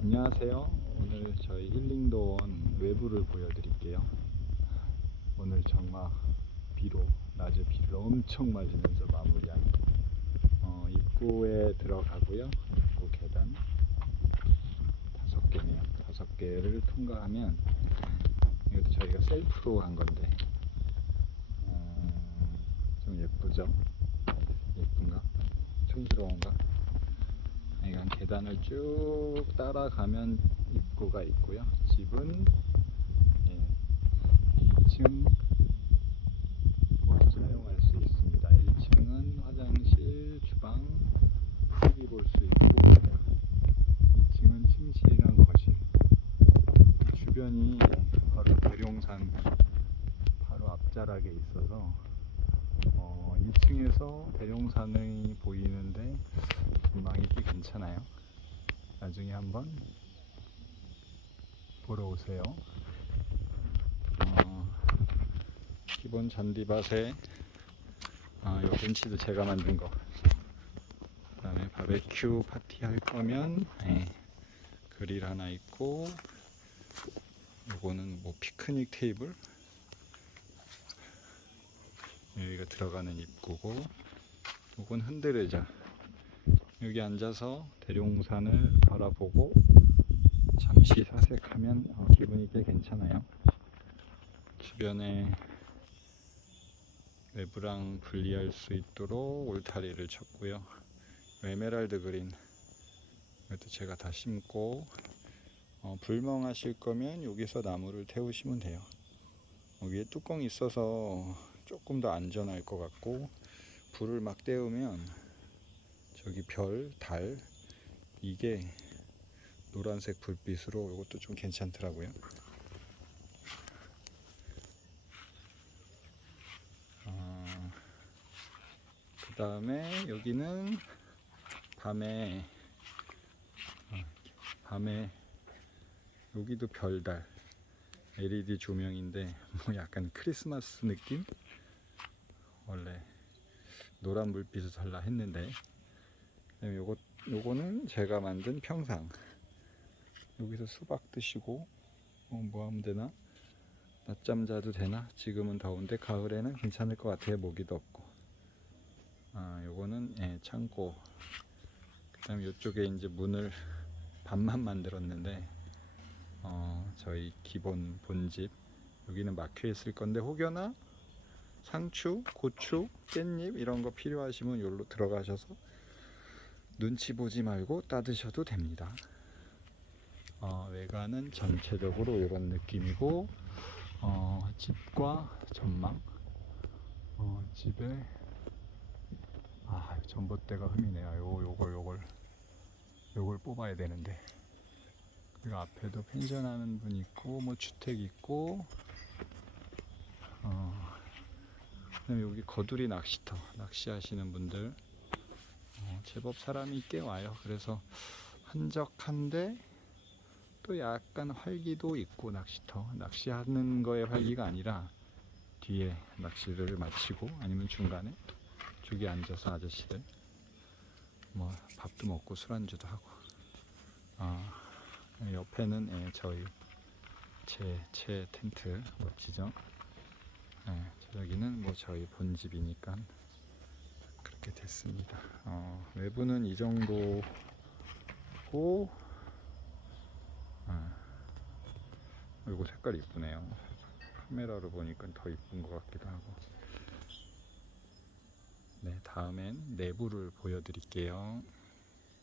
안녕하세요. 오늘 저희 힐링도원 외부를 보여드릴게요. 오늘 정말 비로 낮에 비를 엄청 맞으면서 마무리한 어, 입구에 들어가고요. 입구 계단 다섯 개네요. 다섯 개를 통과하면 이것도 저희가 셀프로 한 건데 어, 좀 예쁘죠? 예쁜가? 촌스러운가? 이건 계단을 쭉 따라가면 입구가 있고요. 집은 예, 2층 모두 사용할 수 있습니다. 1층은 화장실, 주방, TV 볼 수 있고 2층은 침실이랑 거실. 주변이 바로 대룡산 바로 앞자락에 있어서 어, 2층에서 대룡산이 보이는데 전망이 꽤 괜찮아요. 나중에 한번 보러 오세요. 어, 기본 잔디밭에 아, 요 벤치도 제가 만든 거. 그 다음에 바베큐 파티 할 거면 예, 그릴 하나 있고 요거는 뭐 피크닉 테이블 여기가 들어가는 입구고 요건 흔들의자 여기 앉아서 대룡산을 바라보고 잠시 사색하면 어, 기분이 꽤 괜찮아요. 주변에 외부랑 분리할 수 있도록 울타리를 쳤고요. 에메랄드 그린 이것도 제가 다 심고 어, 불멍하실 거면 여기서 나무를 태우시면 돼요. 여기에 뚜껑이 있어서 조금 더 안전할 것 같고 불을 막 때우면 저기 별, 달 이게 노란색 불빛으로 이것도 좀 괜찮더라고요. 아, 그 다음에 여기는 밤에 아, 밤에 여기도 별달 LED 조명인데 뭐 약간 크리스마스 느낌? 원래 노란 불빛을 달라 했는데 요거 요거는 제가 만든 평상. 여기서 수박 드시고 어, 뭐 하면 되나? 낮잠 자도 되나? 지금은 더운데 가을에는 괜찮을 것 같아요 모기도 없고. 아 요거는 예, 창고. 그다음 에 요쪽에 이제 문을 반만 만들었는데 어, 저희 기본 본집 여기는 막혀 있을 건데 혹여나 상추, 고추, 깻잎 이런 거 필요하시면 여기로 들어가셔서 눈치 보지 말고 따드셔도 됩니다. 어, 외관은 전체적으로 이런 느낌이고 어, 집과 전망 어, 집에 아 전봇대가 흠이네요. 요 요걸 요걸 요걸 뽑아야 되는데 그리고 앞에도 펜션하는 분 있고 뭐 주택 있고 어, 그다음에 여기 거두리 낚시터 낚시하시는 분들. 어, 제법 사람이 꽤 와요. 그래서 한적한데 또 약간 활기도 있고 낚시터. 낚시하는 거에 활기가 아니라 뒤에 낚시를 마치고 아니면 중간에 저기 앉아서 아저씨들 뭐 밥도 먹고 술 안주도 하고. 아, 옆에는 예, 저희 제, 제 텐트 멋지죠? 예, 저기는 뭐 저희 본집이니까 그렇게 됐습니다. 어, 외부는 이 정도고 아, 이거 색깔 이쁘네요. 카메라로 보니까 더 이쁜 것 같기도 하고. 네, 다음엔 내부를 보여드릴게요.